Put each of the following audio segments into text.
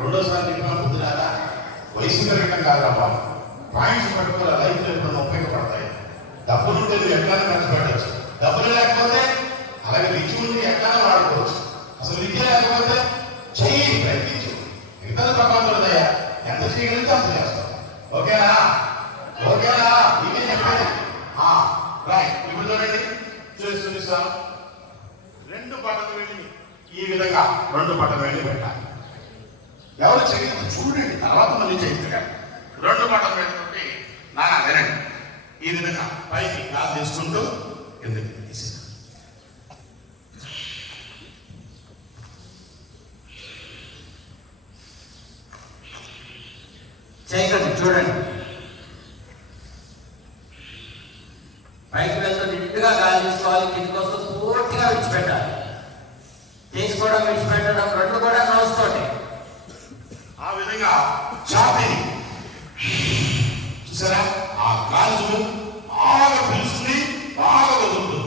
రెండోసారి చెప్పిన పొద్దురారా వయసు పెరగడం కాదమ్మా, పాయింట్స్ పట్టుకోవాలి, లైఫ్లో ఎప్పుడన్నా ఉపయోగపడతాయి. డబ్బులుంటే నువ్వు ఎట్లా ఖర్చు పెట్టచ్చు, డబ్బులు లేకపోతే అలాగే విద్య ఉండి ఎట్లా వాడుకోవచ్చు. అసలు విద్య లేకపోతే చెయ్యి ప్రయత్నించు, మిగతా ప్రపంచందయ్యా ఎంత చేయగలిగితే అంత చేస్తాం. ఓకేనా? ఓకేనా? ఇదే చెప్పేది. రైట్. ఇప్పుడు చూడండి, చూపిస్తాం. రెండు బటన్ వెళ్ళి ఈ విధంగా రెండు బటన్ వెళ్ళి పెట్టాలి. ఎవరు చెయ్యి చూడండి, తర్వాత మళ్ళీ చేయించగా రెండు బటన్ పెట్టుకుంటే నాన్న వినండి. ఈ విధంగా పైకి గాలి తీసుకుంటూ కిందకి తీసేది. చేయకండి, చూడండి. పైకి వెళ్తూ నిండుగా గాలి తీసుకోవాలి, కిందకి వస్తూ పూర్తిగా విడిచిపెట్టాలి. తీసుకోవడం విడిచిపెట్టడం రెండు కూడా నోస్తోటి. ఆ విధంగా ఛాతీని చూసారా, ఆ గాజు బాగా పిలుస్తుంది, బాగా వదులుతుంది,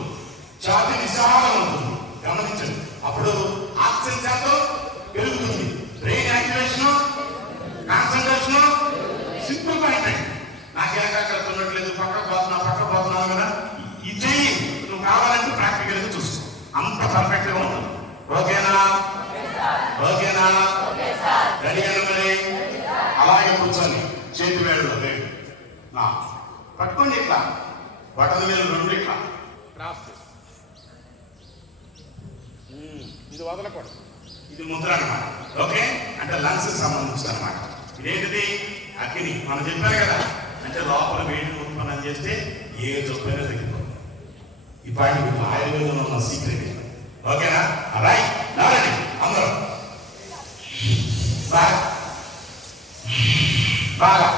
ఛాతీ విశాలంగా ఉంటుంది. గమనించండి, అప్పుడు ఆక్సిజన్ శాతం పెరుగుతుంది, brain activation, concentration. Simple point. నాకేక అక్కడ తున్నట్లేదు, పక్కకు పోతున్నాను కదా, ఇది చెయ్యి. నువ్వు కావాలంటే ప్రాక్టికల్గా చూసుకో, అంత పర్ఫెక్ట్ గా ఉంటుంది. ఓకేనా? ఓకేనా? రెడీ అయినా మరి? అలాగే కూర్చొని చేతి వేళ్ళు లేదు నా పట్టుకోండి, ఇట్లా బటన్ వేలు రెండు ఇట్లా ఇది వదలకూడదు. ఇది ముద్ర అన్నమాట. ఓకే, అంటే లంగ్స్ కి సంబంధించిన అనమాట. ఇదేంటిది? అగ్ని. మనం చెప్పారు కదా, అంటే లోపల వేడిని ఉత్పన్నం చేస్తే ఏ చొప్పైనా తగ్గిపోతుంది. ఈ పాయింట్ మీకు ఆయుర్వేదంలో ఉన్న సీక్రెట్. ఓకేనా? రైట్. నారండి అందరూ బాగా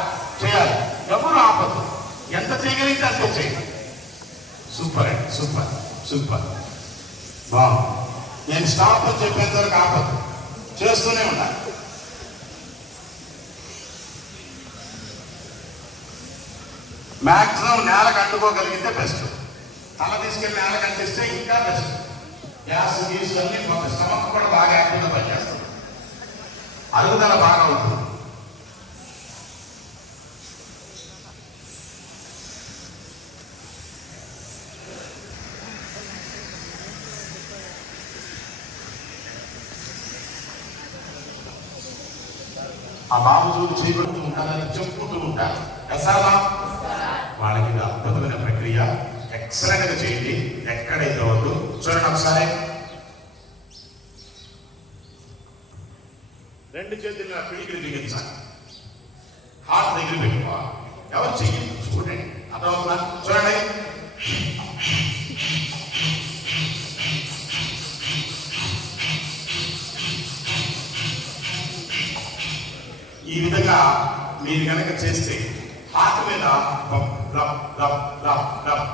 చేయాలి, ఎవరు ఆపదు. ఎంత చేయగలిగితే అంతే చేయాలి. సూపర్ అండి, సూపర్ సూపర్, బాగుంది. నేను స్టాప్ అని చెప్పేంత వరకు ఆపదు, చేస్తూనే ఉండాలి. మ్యాక్సిమం నేలకు అంటుకోగలిగితే బెస్ట్. తల తీసుకెళ్ళి నేలకు అంటిస్తే ఇంకా బెస్ట్. గ్యాస్ గీసు అన్ని మొత్తం స్టమక్ కూడా బాగా యాక్టివ్గా పనిచేస్తుంది, అరుగుదల బాగా అవుతుంది. ఆ బాబు చూడు చేయబడుతూ ఉంటానని చెప్పుకుంటూ ఉంటారు. ఎసాలా వాళ్ళకి ఇది అద్భుతమైన ప్రక్రియ. ఎక్సలెంట్ గా చేయండి, ఎక్కడైతే వద్దు. చూడండి ఒకసారి, రెండు చేతుల్లో పిడికిలు బిగించాలి, హార్ట్ దగ్గర పెట్టుకోవాలి. ఎవరు చెయ్యి చూడండి, అర్థమవుతుందా? చూడండి, ఈ విధంగా మీరు కనుక చేస్తే హార్ట్ మీద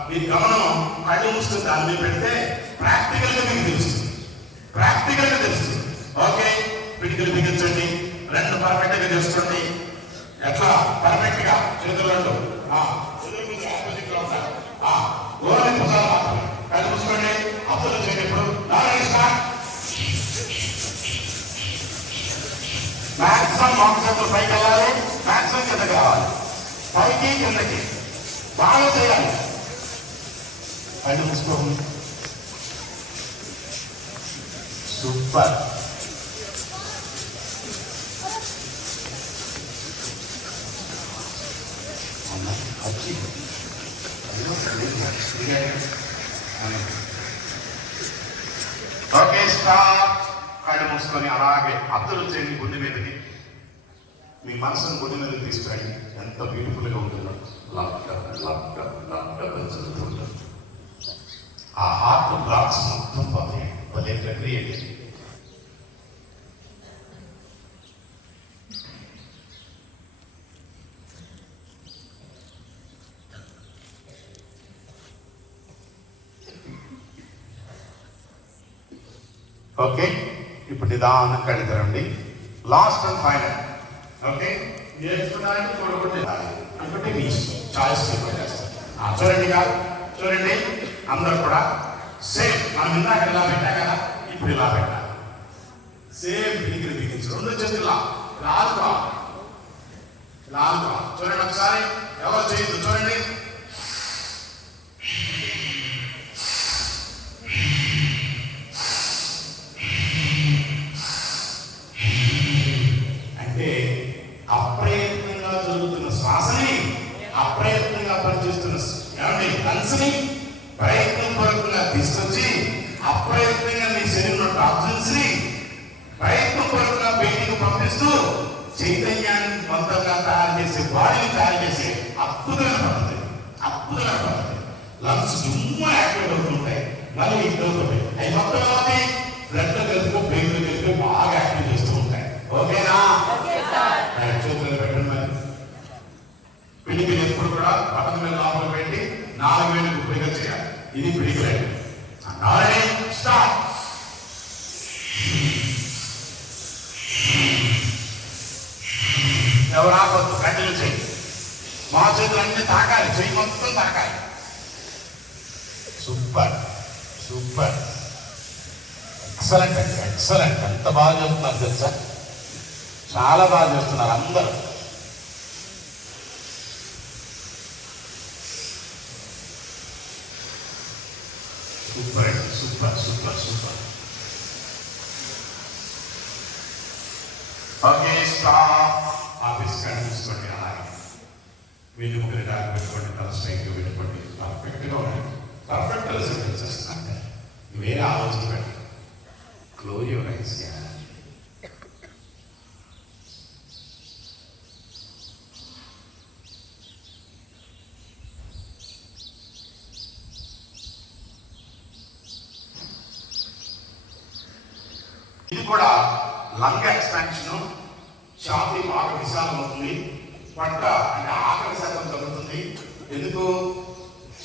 మీ గమనం కళ్ళు మూసుకుని దాని మీద పెడితే ప్రాక్టికల్ గా మీకు తెలుస్తుంది, ప్రాక్టికల్ గా తెలుస్తుంది. ఓకే, పిడికిలు బిగించండి, రెండు పర్ఫెక్ట్ గా చేసుకోండి. ఎట్లా పర్ఫెక్ట్ గా చేతులు రెండు ఆపోజిట్ లో ఉంటారు. ఓన్లీ భుజాలు మాత్రమే, కళ్ళు మూసుకోండి. అప్పులు చేయండి. ఇప్పుడు మ్యాక్సిమం మోక్షంతో పైకి వెళ్ళాలి, మ్యాక్సిమం కిందకి రావాలి, పైకి కిందకి బాగా చేయాలి. కళ్ళు మూసుకోండి. సూపర్. Okay, stop. కళ్ళు మూసుకొని అలాగే అద్దరు చేయండి గుండె మీదకి. మీ మనసును గుండె మీదకి తీసుకురండి. ఎంత బ్యూటిఫుల్ గా ఉంటుందో. చదువుతుంటారు. ఆ హార్ట్ బ్లాక్స్ మొత్తం పోతాయి. భలే ప్రక్రియ. ఓకే, ఇప్పుడు నిదానం కళ్ళు తెరండి. Last and final. ఓకే, నేర్చుకున్నారంటే చూడకుండా అనుకుంటే మీ చాయిస్ చేస్తారు. చూడండి కాదు, చూడండి అందరూ కూడా సేమ్. మనం ఇందాక ఇలా పెట్టా కదా, ఇప్పుడు ఇలా పెట్టాలి. Same degree breathings. రెండు చేతులు ఇలా ఆనుకోవాలి, ఇలా ఆనుకోవాలి. చూడండి ఒకసారి, ఎవరు చేయొద్దు చూడండి. అంటే అప్రయత్నంగా జరుగుతున్న శ్వాసని, అప్రయత్నంగా పనిచేస్తున్న లంగ్స్ని ప్రయత్నం పూర్వకంగా తీసుకొచ్చి అప్రయత్నంగా నీ శరీరంలో టాక్సిన్స్ ని ప్రయత్నం పూర్వకంగా బయటికి పంపిస్తూ చైతన్యాన్ని మొత్తంగా తయారు చేసే, బాడీని తయారు చేసే అద్భుతమైన పద్ధతి, అద్భుతమైన పద్ధతి. లంగ్స్ జుమ్మ యాక్టివేట్ అవుతుంటాయి, మళ్ళీ ఇట్ అవుతుంటాయి. అవి మొత్తం అవుతాయి బ్లడ్ లో కలిపి బ్రెయిన్ లో కలిపి బాగా యాక్టివ్ చేస్తూ ఉంటాయి. ఓకేనా? చేతులు పెట్టండి. మరి పిడికిలు ఎప్పుడు కూడా బటన్ మీద లోపల పెట్టి 4 వేలు గుప్పిగా చేయాలి. ఇది పిడికిలే. స్టార్ట్. ఎవరు ఆపొద్దు, కంటిన్యూ చేయి. మా చేతులు అన్ని తాకాలి, చెయ్యి మొత్తం తాకాలి. సూపర్ సూపర్, ఎక్సలెంట్ అండి, ఎక్సలెంట్. ఎంత బాగా చేస్తున్నారు తెలుసా, చాలా బాగా చేస్తున్నారు అందరూ. సూపర్ అండి, super super super. Okay, stop. Office కానీ చూసుకోండి. అలాగే వీళ్ళు ముగ్గురు డాక్ పెట్టుకోండి, తల స్ట్రైక్ పెట్టుకోండి. పర్ఫెక్ట్గా ఉండండి, పర్ఫెక్ట్ రిజల్ట్ వచ్చేస్తుంది. వేరే ఆలోచన పెట్టండి. Close your eyes. ఇది కూడా లంగ్ ఎక్స్పాన్షన్. ఛాతీ బాగా విశాలం అవుతుంది, పంట అంటే ఆకలి శాతం తగ్గుతుంది. ఎందుకు?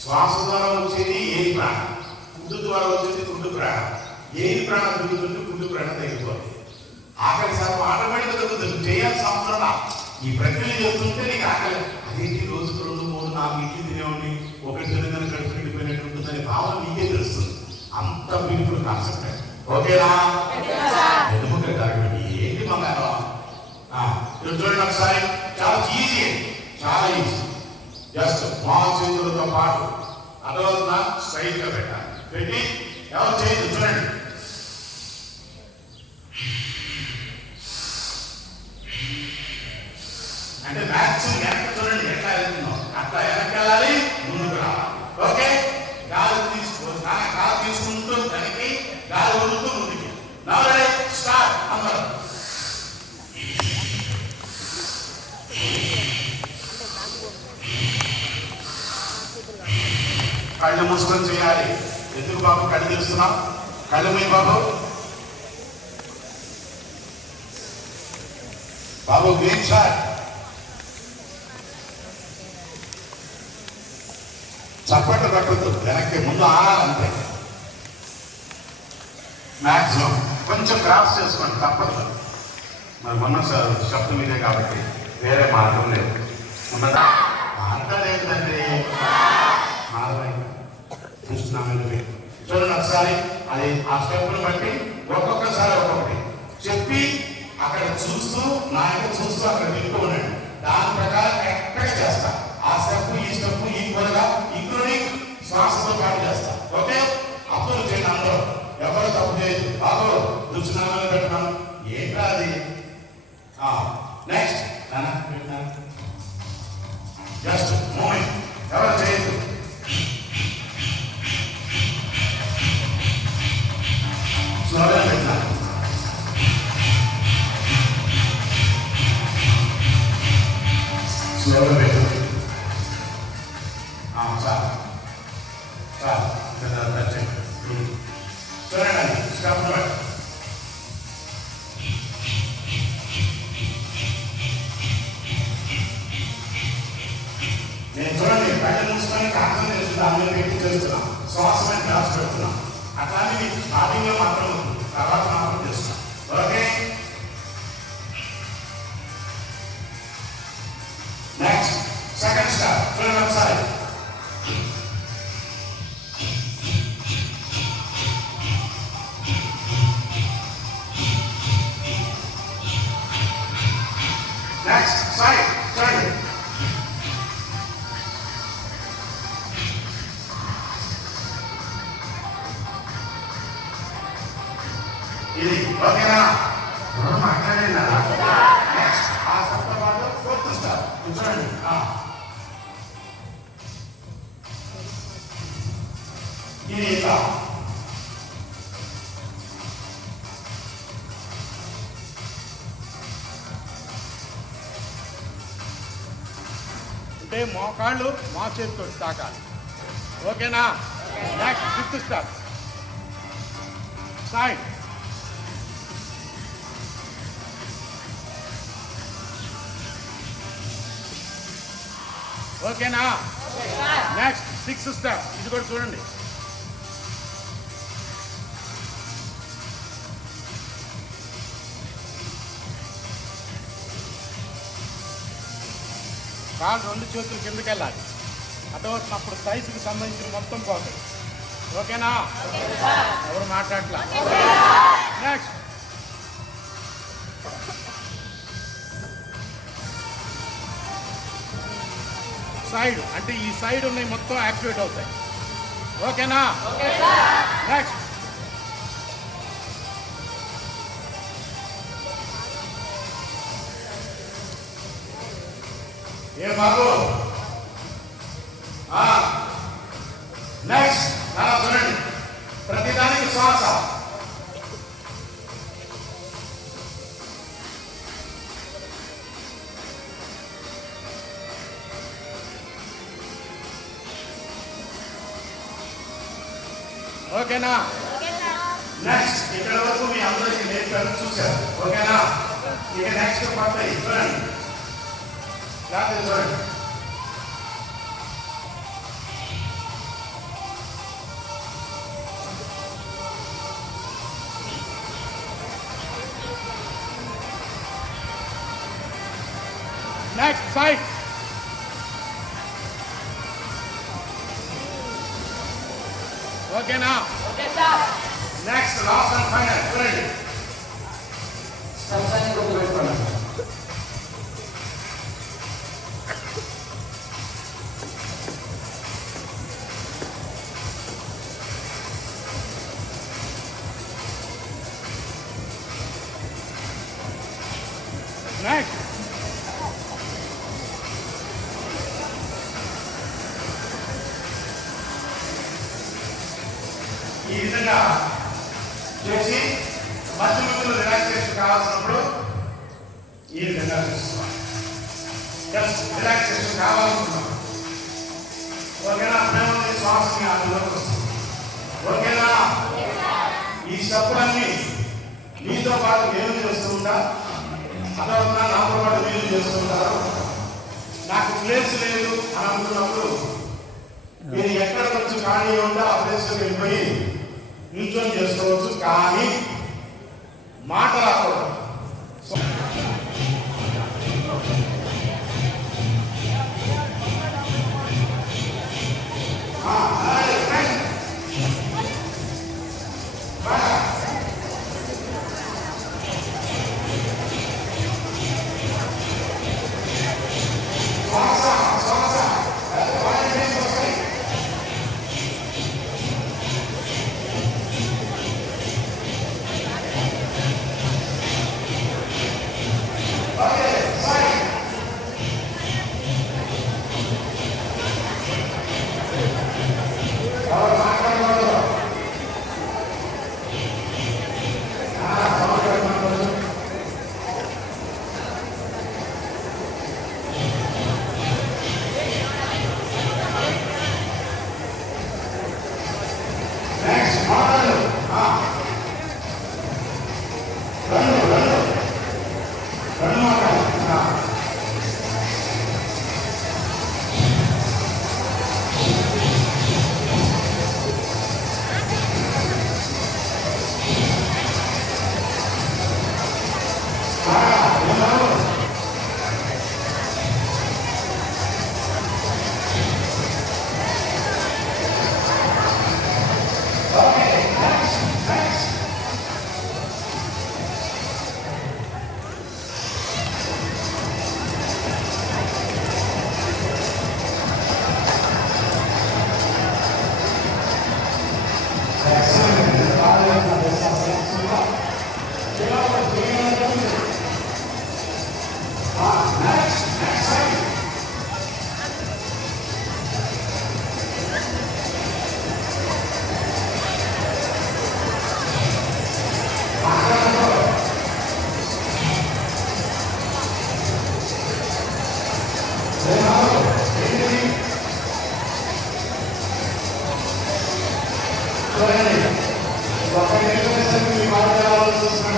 శ్వాస ద్వారా వచ్చేది ఎయిర్ ప్రాణం, ఫుడ్ ద్వారా వచ్చేది ఫుడ్ ప్రాణం. ఎయిర్ ప్రాణం తగ్గుతుంది, ఫుడ్ ప్రాణం తగ్గిపోతుంది. ఆకలి శాతం ఆటోమేటిక్గా తగ్గుతుంది. చేయాల్సిన అవసరం ఈ ప్రక్రియ చేస్తుంటే నీకు ఆకలి. అదేంటి రోజుకు 2, 3, 4 ఇడ్లీ తినేవాడిని, ఒకటి తినగానే కడుపు నిండిపోయినట్టు ఉంటుందని భావన నీకే తెలుస్తుంది. అంత బ్యూటిఫుల్ కాన్సెప్ట్. ఓకేనా? ఎందుకు జరగండి, ఏంటి బంగారం? చూడండి ఒకసారి, చాలా ఈజీ, చాలా ఈజీ. జస్ట్ మా చేతులతో పాటు అదొక స్ట్రైట్ గా పెట్టాలి. పెట్టి ఎవరు చేయదు చూడండి. అంటే మ్యాక్సిమం వెనక్కి చూడండి, ఎట్లా వెళ్తున్నాం అట్లా వెనక్కి వెళ్ళాలి, ముందుకు రావాలి. ఓకే, గాలి తీసుకుంటూ వెనక్కి, గాలి వదులుతూ ముందుకి. Now ready, start. అందరూ కళ్ళు మూసుకొని చేయాలి. ఎందుకు బాబు కళ్ళు తెరుస్తున్నాం? కళ్ళు మీ బాబు, బాబు గ్రీన్ షాట్. చప్పట్లు కట్టద్దు, వెనక్కి ముందు ఆనాలంతే. మ్యాక్సిమం కొంచెం క్రాస్ చేసుకోండి, తప్పదు. మరి మొన్న శబ్దం ఇదే కాబట్టి వేరే మార్గం లేదు. ఉన్నదా మార్గం లేదండి. చూడండి ఒకసారి, అది ఆ స్టెప్ను బట్టి ఒక్కొక్కసారి ఒక్కొక్కటి చెప్పి అక్కడ చూస్తూ, నాయకు చూస్తూ అక్కడ తింటూ ఉండండి. దాని ప్రకారం కరెక్ట్గా చేస్తా. ఆ స్టెప్ ఈ స్టెప్ ఈక్వల్గా ఇంక్లూడింగ్ శ్వాసతో పాటు చేస్తా. ఓకే, అప్పుడు చేయండి అందరూ, ఎవరు తప్పు చేయదు. బాబు రుచినామని పెట్టడం ఏంటా అది. నెక్స్ట్ జస్ట్ మూమెంట్, ఎవరు చేయదు. స్లోగా పెట్టాలి. స్లోగా పెట్టాలి. చాలు చాలు, చూడండి స్టెప్ బట్టి. నేను చూడండి బయట మూసుకొని కాంతం చేస్తున్నా, దాని పెట్టి చేస్తున్నా, శ్వాస మీద గ్లాస్ పెడుతున్నా. అట్లానే మీకు స్టార్టింగ్ లో మాత్రం తర్వాత మాత్రం చేస్తున్నా. Okay, next second star. చూడండి ఒకసారి, నెక్స్ట్ సైడ్ చూడండి. ఇది ఓకేనా? మాట్లాడేనా? నెక్స్ట్ ఆ సప్త పాటు ఫోర్త్ స్టార్ చూడండి. ఇది ఇలా అంటే మోకాళ్ళు మా చేతితో తాకాలి. ఓకేనా? Next fifth star side. ఓకేనా? నెక్స్ట్ సిక్స్త్ స్టార్ ఇది కూడా చూడండి. కాళ్ళు రెండు చేతులు కిందకి వెళ్ళాలి. అటవచ్చినప్పుడు సైజుకి సంబంధించిన మొత్తం పోతాయి. ఓకేనా? ఎవరు మాట్లాడట్లా. నెక్స్ట్ సైడ్ అంటే ఈ సైడ్ ఉన్నాయి మొత్తం యాక్టివేట్ అవుతాయి. ఓకేనా? నెక్స్ట్ ఏ బాబు నెక్స్ట్ అలా చూడండి. ప్రతిదానికి శ్వాస. ఓకేనా? నెక్స్ట్ ఇక్కడ వరకు మీ అందరికీ నేర్పారు చూశారు. ఓకేనా? ఇక నెక్స్ట్ పడతాయి చూడండి. జాగ్రత్త చూడండి. Next side. ఓకేనా? నెక్స్ట్ లాస్ట్ అండ్ ఫైనల్ చూడండి. స్టెప్స్ అన్ని గుర్తుపెట్టుకోండి. నెక్స్ట్ ఈ విధంగా చేసి మధ్య మధ్యలో రిలాక్సేషన్ కావాల్సినప్పుడు ఈ విధంగా చూస్తున్నాం. రిలాక్సేషన్ కావాలనుకున్నాం. ఓకేనా? ప్రేమని శ్వాసని అందులోకి వస్తుంది. ఓకేనా? ఈ స్టెప్పులన్నీ మీతో పాటు నేను చేస్తూ ఉంటా. అదవుతున్నా నాతో పాటు మీరు చేస్తూ ఉంటారు. నాకు ప్లేస్ లేదు అని అనుకున్నప్పుడు మీరు ఎక్కడ కొంచెం ఖాళీ ఉంటే ఆ ప్లేస్లోకి వెళ్ళిపోయి నిల్చొని చేసుకోవచ్చు. కానీ మాట రాకూడదు.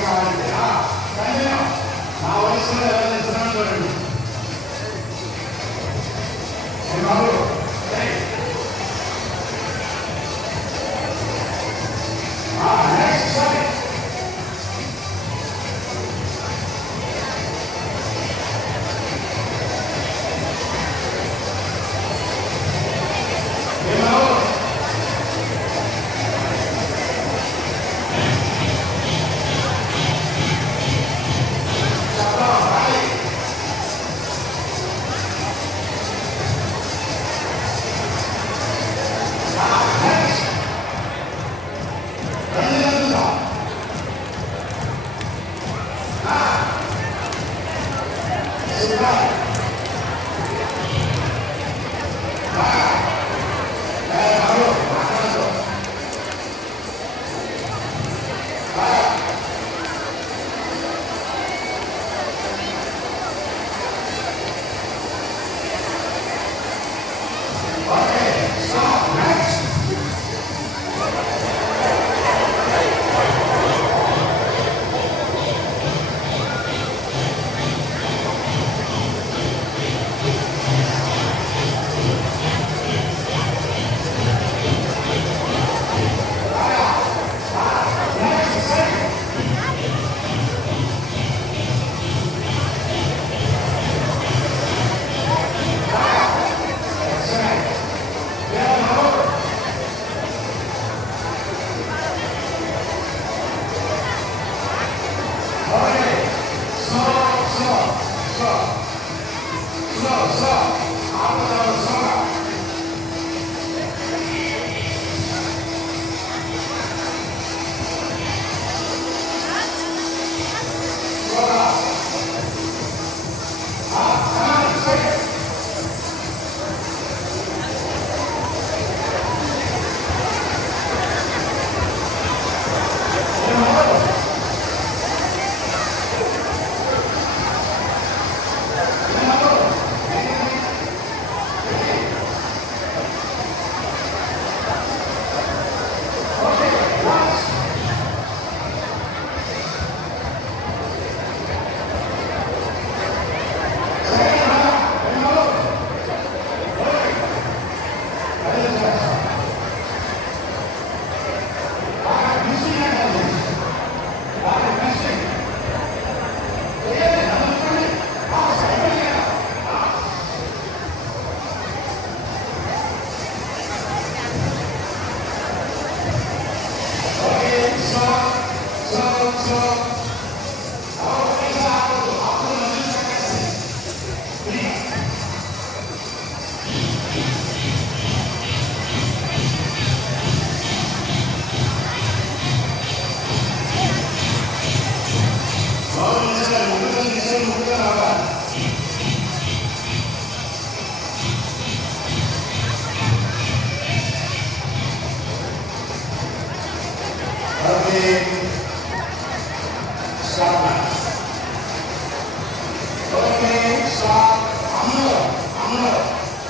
కావాలంటే నా వయసులో ఎవరు ఇస్తున్నాను చూడండి బాబు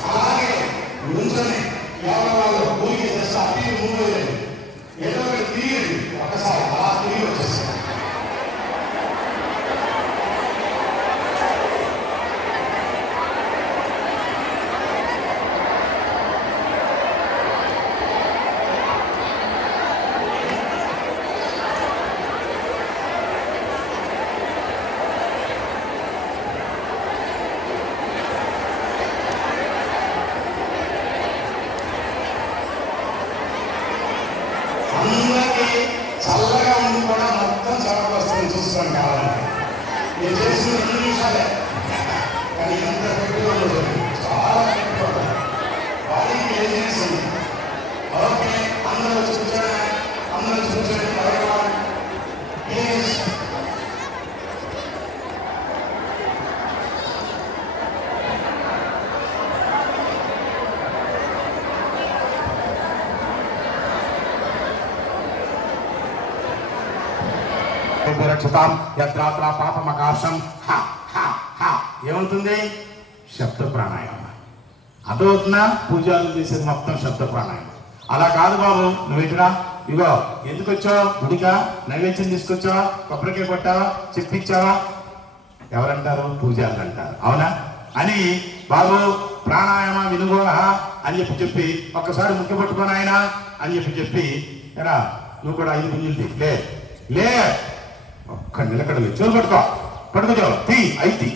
అలాగే నుంచొని ఎవరి వాళ్ళు ఊరికి తెస్తా అటు ముందు ఏదో ఒకటి తిరిగి ఒకసారి అలా తిరిగి వచ్చేస్తారు. చల్లగా ఉండి కూడా మొత్తం చవక వస్తుంది చూస్తాం కావాలంటే నేను చేసిన 2 నిమిషాలే కానీ ఎంత గట్టిగా ఉంటుంది చాలా గట్టిగా ఉంటుంది బాడీకి ఏం చేస్తుంది. ఓకే అందరూ చూచారా అందరూ చూచండి రక్షతాం యత్రాత్ర పాపమకాశం ఏమవుతుంది శబ్ద ప్రాణాయామం అర్థమవుతుందా పూజలు చేసేది మొత్తం శబ్ద ప్రాణాయామం అలా కాదు బాబు నువ్వు ఇటురా ఇగో ఎందుకు వచ్చావు? గుడిగా నైవేద్యం తీసుకొచ్చావా? కొబ్బరికాయ కొట్టావా? చెప్పించావా? ఎవరంటారు? పూజారులు అంటారు. అవునా? అని బాబు ప్రాణాయామ వినుగోహ అని చెప్పి ఒక్కసారి ముఖ్య పట్టుకొని ఆయన అని చెప్పి ఎరా నువ్వు కూడా 5 గుంజులు లే లే ఒక్క నిలకడలేదు. చెవులు పట్టుకో తీ అయితే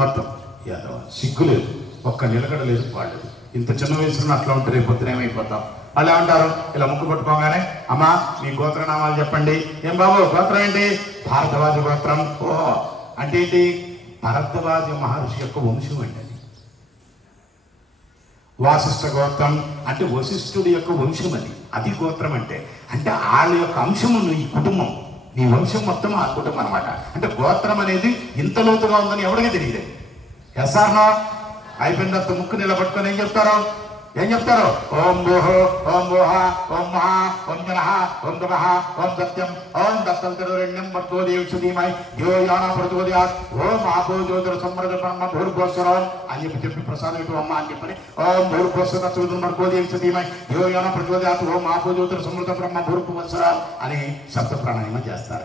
మొత్తం యాదవ సిగ్గులేదు, ఒక్క నిలకడలేదు. వాళ్ళు ఇంత చిన్న వయసులో అట్లా ఉంటే రేపు పొద్దున ఏమైపోతాం? వాళ్ళు ఏమంటారు? ఇలా ముక్కు పట్టుకోగానే అమ్మా మీ గోత్రనామాలు చెప్పండి. ఏం బాబు గోత్రం ఏంటి? భారద్వాజ గోత్రం. ఓహో అంటే ఏంటి? భరద్వాజ మహర్షి యొక్క వంశం అండి అది. వాసిష్ఠ గోత్రం అంటే వశిష్ఠుడి యొక్క వంశం అది. అది గోత్రం అంటే వాళ్ళ యొక్క అంశము ఈ కుటుంబం, నీ వంశం మొత్తం ఆ కుటుంబం అనమాట. అంటే గోత్రం అనేది ఇంత లోతుగా ఉందని ఎవరికి తెలియదు. ఎస్ఆర్నో అయిపోయిన తర్వాత ముక్కు నిలబట్టుకొని ఏం చెప్తారు? ఓం భూహో ఓం భూహ ఓం మహా ఓం జనః ఓం తమః ఓం సత్యం ఓం దత్తంతరుణ్యం భర్గో దేవస్య ధీమహి ధియో యో నః ప్రచోదయాత్ ఓం ఆపో జ్యోతిర్ సంప్రద బ్రహ్మ భూర్భువస్వరం అని చెప్పి ప్రసాదం ఇటు అమ్మ అని చెప్పని ఓం భూర్భువస్వర చోదరు భర్గో దేవస్య ధీమహి ధియో యో నః ప్రచోదయాత్ ఓం ఆపో జ్యోతిర్ సంప్రద బ్రహ్మ భూర్భువస్వరం అని శబ్ద ప్రాణాయామం చేస్తారు.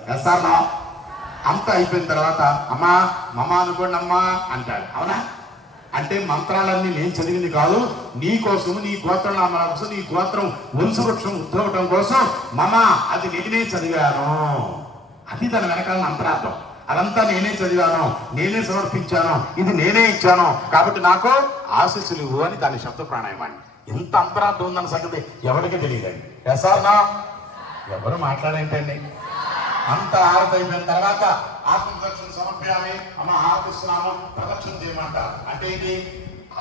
అంతా అయిపోయిన తర్వాత అమ్మా మమ అనుకోండి అమ్మా అంటాడు. అవునా? అంటే మంత్రాలన్నీ నేను చదివింది కాదు, నీ కోసం, నీ గోత్రనామాల కోసం, నీ గోత్రం వంశవృక్షం ఉద్భవటం కోసం మమ అది నేనే చదివాను. అది దాని వెనకాల అంతరార్థం. అదంతా నేనే చదివాను, నేనే సమర్పించాను, ఇది నేనే ఇచ్చాను కాబట్టి నాకు ఆశీస్సులు ఇవ్వు అని దాని శబ్ద ప్రాణాయామాన్ని. ఎంత అంతరార్థం ఉందన్న సంగతి ఎవరికి తెలియదండి. ఎసార్నా ఎవరు మాట్లాడేంటండి? అంత ఆరతి అయిపోయిన తర్వాత ఆత్మ ప్రదక్షిణ సమర్పయామి. అమ్మ ఆరతిస్తున్నాము, ప్రదక్షిణ చేయమంటారు. అంటే ఇది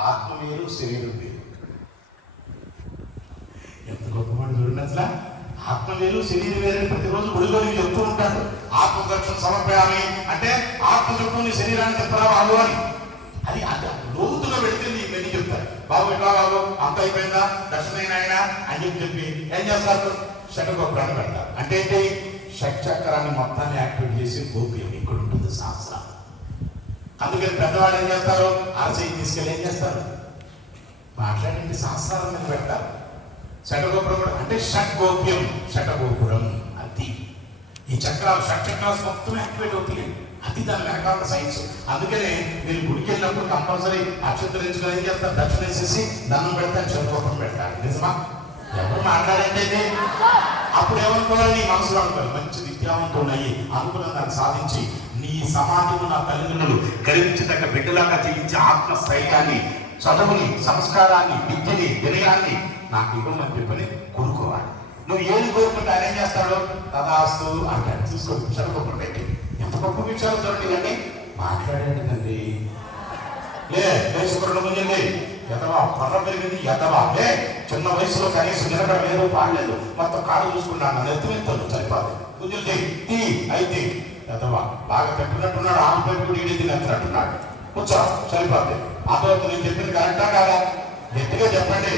ఆత్మ వేరు శరీరం వేరు. ఎంత గొప్పవాడు చూడండి. అసలు ఆత్మ వేరు శరీరం వేరు ప్రతిరోజు గుడిలో చెప్తూ ఉంటాడు. ఆత్మ ప్రదక్షిణ సమర్పయామి అంటే ఆత్మ చుట్టూ నీ శరీరాన్ని తిప్పరా బాబు అని. అది అంటే లోతుగా పెడితే నీకు వెళ్ళి చెప్తారు. బాబు ఎట్లా బాబు అంత అయిపోయిందా దర్శనం అయినా అని చెప్పి ఏం చేస్తారు? శటగోపురాన్ని పెడతారు. అంటే ఏంటి? షట్చక్రాన్ని మొత్తాన్ని యాక్టివేట్ చేసి గోప్యం ఇక్కడ ఉంటుంది శాస్త్రం. అందుకని పెద్దవాళ్ళు ఏం చేస్తారు? ఆర్సీ తీసుకెళ్ళి ఏం చేస్తారు? మాట్లాడండి శాస్త్రాల మీద పెడతారు. షటగోపురం అంటే షట్గోప్యం, షటగోపురం. అది ఈ చక్రాలు షట్చక్రాలు మొత్తం యాక్టివేట్ అవుతాయి. అది దాని వెనకాల సైన్స్. అందుకనే మీరు గుడికి వెళ్ళినప్పుడు కంపల్సరీ అక్షంతరించుకొని ఏం చేస్తారు? దర్శనం వేసేసి దండం పెడతారు, షట్గోపురం పెడతారు. నిజమా? ఎవరు మాట్లాడండి? అప్పుడు ఏమనుకోవాలి? నీ మనసులో అనుకోవాలి మంచి విద్యావంతున్నాయి అనుకున్న దాన్ని సాధించి నీ సమాజంలో నా తల్లిదండ్రులు గర్వించదగ్గ బిడ్డలాగా జీవించే ఆత్మస్థైర్యాన్ని, చదువుని, సంస్కారాన్ని, విద్యని, వినయాన్ని నాకు ఇవ్వమని చెప్పని కోరుకోవాలి. నువ్వు ఏది కోరుకుంటే ఆయన ఏం చేస్తాడు? తదాస్తు అంటాడు. చూసుకోండి చదువుకోకుండా పెట్టి ఎంత గొప్ప విషయాలు చూడండి. మాట్లాడేటండి శుభ్రంగా ముంజండి. ఎదవా కొర్ర పెరిగింది, ఎదవా చిన్న వయసులో కనీసం నిలబడలేదు, పాడలేదు, మొత్తం కాళ్ళు చూసుకున్నాను, ఎత్తుమెత్తాను సరిపోదు. కుదిరితే తీ అయితే ఎదవా బాగా పెట్టినట్టున్నాడు, ఆమెపై కూడా ఈడేది ఎత్తినట్టున్నాడు. కూర్చో సరిపోద్ది. అదవుతు నేను చెప్పింది కరెక్టా కాదా? గట్టిగా చెప్పండి.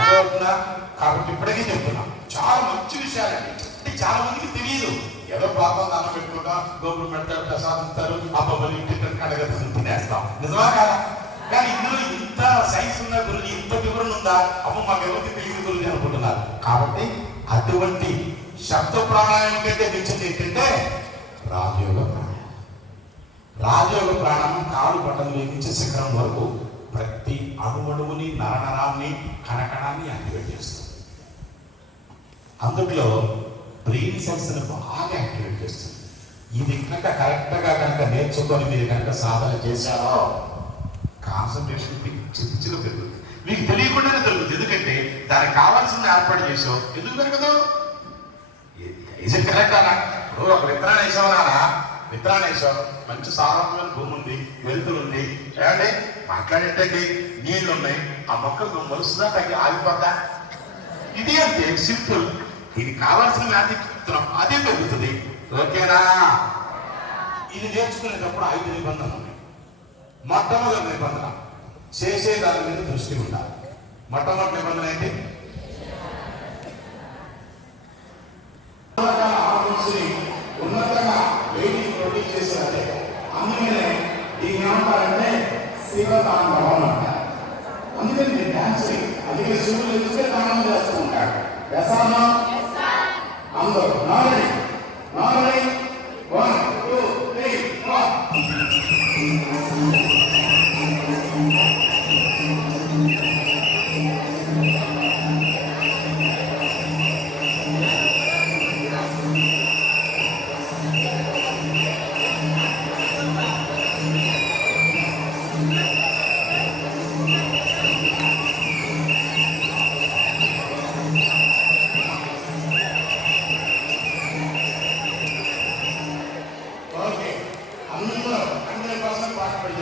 అదవుతుందా? కాబట్టి ఇప్పటికీ చెప్తున్నా చాలా మంచి విషయాలండి. అంటే చాలా మందికి తెలియదు. ఏదో పాపం దాన్ని పెట్టుకుంటా గోపురం పెడతారు, ప్రసాదిస్తారు, అబ్బాయి ఇంటి కడగ తినేస్తాం. నిజమా కాదా? కానీ ఇందులో ఇంత సైన్స్ ఉన్న గురించి ఇంత వివరణ ఉందా? అమ్మ మాకు ఎవరికి తెలియదు గురించి అనుకుంటున్నారు. కాబట్టి అటువంటి శబ్ద ప్రాణాయామం కంటే మించింది ఏంటంటే రాజయోగ ప్రాణాయామం. రాజయోగ ప్రాణాయామం కాలు పట్టలు నుంచి శిఖరం వరకు ప్రతి అణువణువుని, నరనరాన్ని, కణకణాన్ని యాక్టివేట్ చేస్తుంది. అందులో బ్రెయిన్ సెల్స్ బాగా యాక్టివేట్ చేస్తుంది. ఇది కనుక కరెక్ట్గా కనుక నేర్చుకొని మీరు కనుక సాధన చేశారో కాన్సన్ట్రేషన్ చిన్న పెరుగుతుంది. మీకు తెలియకుండానే జరుగుతుంది. ఎందుకంటే దానికి కావాల్సింది ఏర్పాటు చేసావు. ఎందుకు పెరగదు? ఇది కరెక్ట్ అన్నా. ఇప్పుడు ఒక విత్తనాన్ని వేసావనా? విత్తనాన్ని వేసావు, మంచి సారమైన భూమి ఉంది, వెలుతురు ఉంది, ఏమండి మాట్లాడేటండి నీళ్ళు ఉన్నాయి, ఆ మొక్కలు మలుస్తుందా తగ్గి ఆగిపోద్దా? ఇది అంతే సింపుల్. ఇది కావాల్సిన వ్యాధి చెప్తున్నాం, అదే పెరుగుతుంది. ఓకేనా? ఇది నేర్చుకునేటప్పుడు 5 నిబంధనలు ఉన్నాయి. మొట్టమొదటి నిబంధన చేసే దాని మీద దృష్టి ఉండాలి. మొట్టమొదటి నిబంధన ఏంటి? ఉన్నతంగా వెయిటింగ్ ప్రొడ్యూస్ చేసేదంటే అందుకనే దీన్ని ఏమంటారంటే శివతాండవం అంటారు. అందుకని నేను డాన్స్ అందుకే శివుడు ఎందుకే దానం చేస్తూ ఉంటాడు. వ్యసనం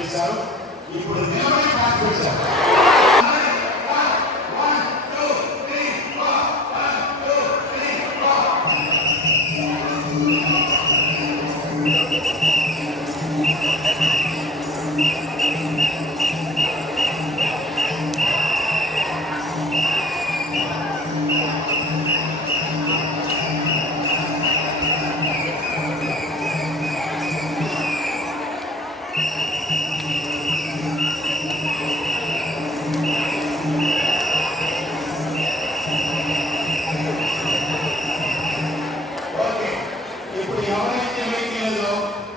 చేశారు. ఇప్పుడు నిలబడి క్లాస్ పెట్టారు. ఓకే, ఇప్పుడు ఎవరైతే వెహికల్లో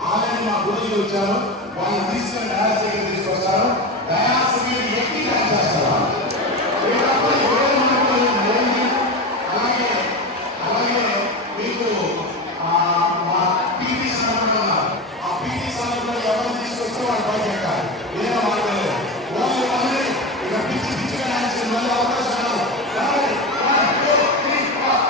ఆల్రెడీ మా గురువులు వచ్చారో వాళ్ళని తీసుకుని డయాస్ దగ్గర తీసుకొస్తారు. డయాస్ మీద ఎక్కి డాన్స్ చేస్తారు. అలాగే అలాగే మీకు మా పీటీ సార్ ఉన్నారు. ఆ పీటీ సార్ కూడా ఎవరిని తీసుకొస్తే వాళ్ళు పైకి ఎక్కాలి. వేరే వాళ్ళు లేదు. ఓన్లీ వాళ్ళని ఇక పిచ్చి పిచ్చిగా డాన్స్ చేయాలి. మళ్ళీ అవకాశం రాదు. రావాలి. 1, 2, 3, 4.